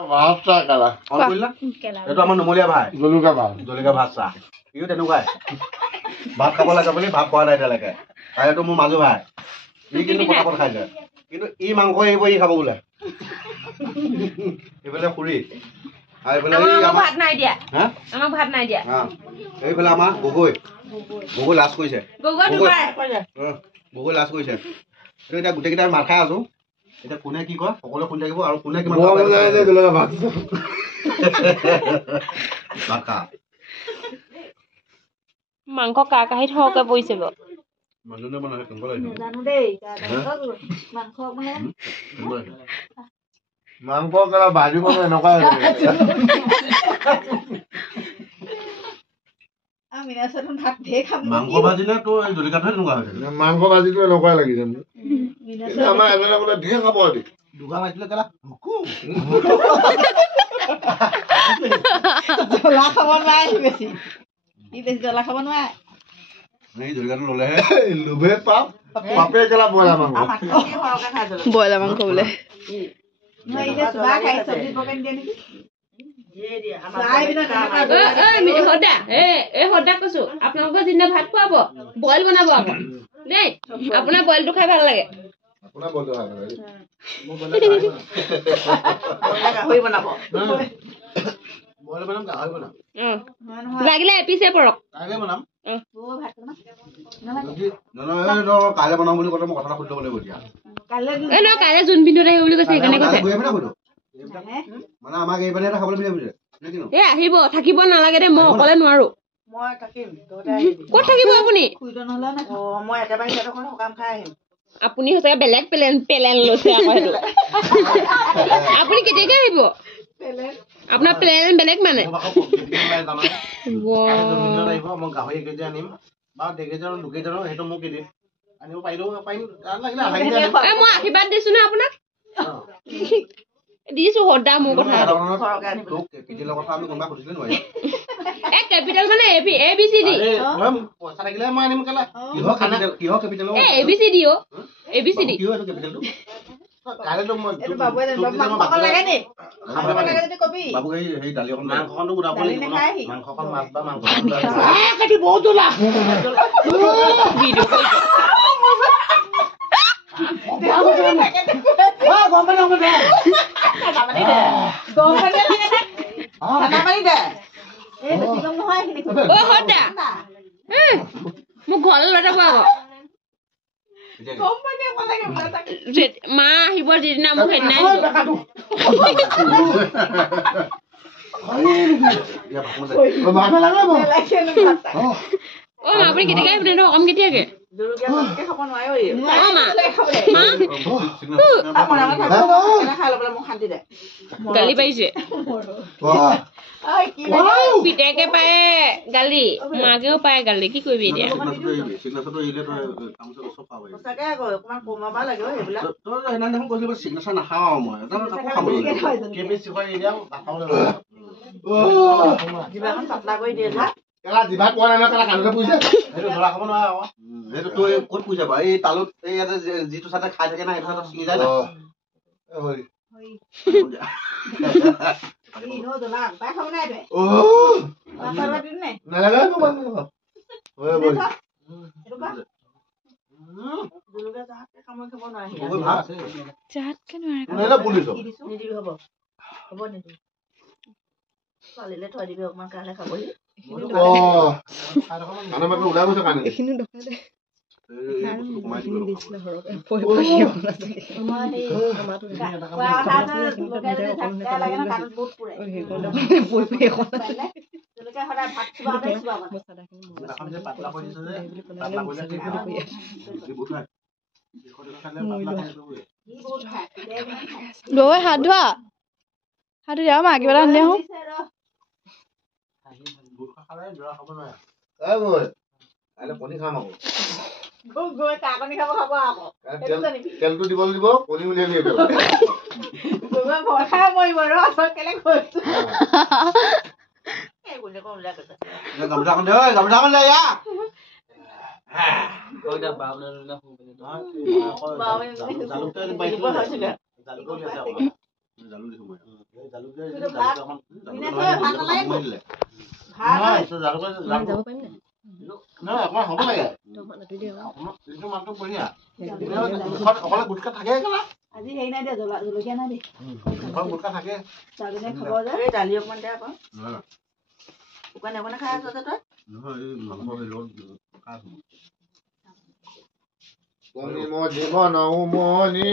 ভাষা কালা অন কৰিলা এইটো আমাৰ নমলীয়া ভাই জলকীয়া ভাত চাহ ইও তেনেকুৱাই ভাত খাব লাগে বুলি ভাত খোৱা নাই এতিয়ালৈকে আৰু এইটো মোৰ মাজু ভাই ই কিন্তু পটাপট খাইছে কিন্তু ই মাংস এৰিব ই খাব বোলে এইফালে খুৰী আৰু এইফালে ভাত নাই দিয়া আমাক ভাত নাই দিয়া এইফালে আমাৰ গগৈ লাজ কৰিছে গগৈ লাজ কৰিছে এতিয়া গোটেইকেইটা মাৰ খাই আছো এতিয়া কোনে কি কয় সকলোৱে শুনি থাকিব আৰু কোনে কিমান ভাত খা মাংস কাকাহিত সৰহকে পৰিছে বাৰু মানুহজনে বনালে কেনেকুৱা লাগিছে জানো দেই মাংস মানে মাংস কালা ভাজি বনাই এনেকুৱা মাংস ভাজিলে তো জলকীয়াটোহে তেনেকুৱা হৈছে মাংস ভাজিটো এনেকুৱাই লাগিছে আমাৰ এজনে বোলে ধেৰ খাব দুঘা মাৰিছিলে কেলা জ্বলা খাব নোৱাৰে বেছি জ্বলা খাব নোৱাৰে জলকীয়াটো ললেহে লোভে পাপ পাপে কেলা ব্ৰইলাৰ মাংস বোলে কৈছো আপোনালোকৰ যিদিনা ভাত খুৱাব বইল বনাব আকৌ দেই আপোনাৰ বইলটো খাই ভাল লাগে লাগিলে এপিছে পৰক কাইলৈ বনাম বুলি ক'লে মই কথা এটা সুধি ল'ব লাগিব এতিয়া কাইলৈ যোন বিন্দুত আহিব বুলি কৈছে সেইকাৰণে কৈছে মানে আমাক এই পানী এটা খাবলৈ বিচাৰিছে এ আহিব থাকিব নালাগে দেই মই অকলে নোৱাৰো ক'ত থাকিব আপুনি আপুনি সঁচাকে বেলেগ পেলেন লৈছে আকৌ সেইটো আপুনি কেতিয়াকে আহিব আপোনাৰ প্লেন বেলেগ মানে আহিব মই গাহৰি কেজি আনিম বা 2 কেজি 2 কেজি সেইটো মোক দিম আনিব পাৰিলেও পাৰিম মই আশীৰ্বাদ দিছো ন আপোনাক দিছো সদা মোৰ কথা কেপিটেল মানে ABCD পইচা থাকিলে মই আনিম কেলা কিহৰ কেপিটেল ABCD ABCD মোক ঘৰলৈ লৈ যাব মা আহিব যিদিনা মোক সেইদিনাই আপুনি কেতিয়াকে আহিব অকম কেতিয়াকে গালি পাৰিছে পিতেকে পায় গালি মাকেও পায় গালি কি কৰিবি এতিয়া জিভাত পোৱা নাই কেলা কাণতে পৰিছে সেইটো ধৰা খাব নোৱাৰে আকৌ সেইটো তই ক'ত পুহি যাবা এই তালত এই ইয়াতে যিটো চাতে খাই থাকে না সেইটো চাতে ছিঙি যায় না ছোৱালীলে থৈ দিবি অকমান কাইলৈ খাবহি হাত ধোৱা মা কিবা এটা আনি আহো তেলটো দিব লাগিব কণী উলিয়াই দিব জালুক দিছো মই জালুক কিন্তু ভাত বিনা থৈ ভাত নালাগে দিলে ভাত জালুক যাব পাৰিম নাই নহয় অকমান হ'ব লাগে এইটো মানটো বঢ়িয়া অকলে গুটকা থাকে কেলা আজি হেৰি নাই দে জলকীয়া নাই দে গুটকা থাকে ছোৱালীজনীয়ে খাব যে এই দালি অকণমান দে আকৌ শুকান এখনে খাই আছ যে তই নহয় এই মাংস লগত জীৱন উমনি